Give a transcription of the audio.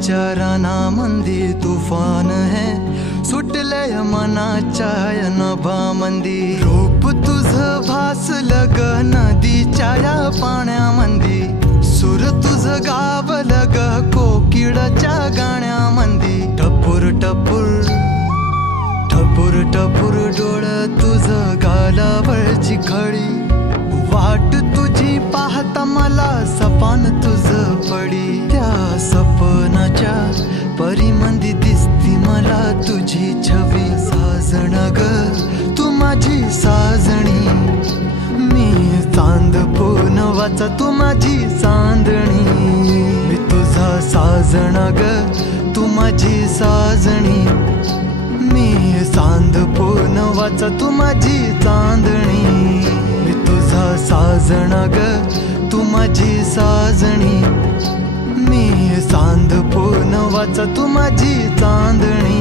विचारांमध्ये तुफान है, सुटलय मनाच्या नभामंदी. रूप तुझं भासलं ग नदीच्या या पाण्यामंदी, सूर तुझं गावलं ग कोकिळाच्या गाण्यामंदी. टपूर टपूर टपूर टपूर डोळं तुझं गालावरची खळी, वाट तुझी पाहता मला सपान तुझं पडी. त्या सपनाच्या परीमंदी दिसती मला तुझी छवी. साजण ग तू माझी साजणी, मी चांद पूनवाचा तू माझी चांदणी. मी तुझा साजण ग तू माझी साजणी, मी चांद पूनवाचा तू माझी चांदणी. मी तुझा साजण ग तू माझी साजणी, मी चांद पूनवाचा तू माझी चांदणी.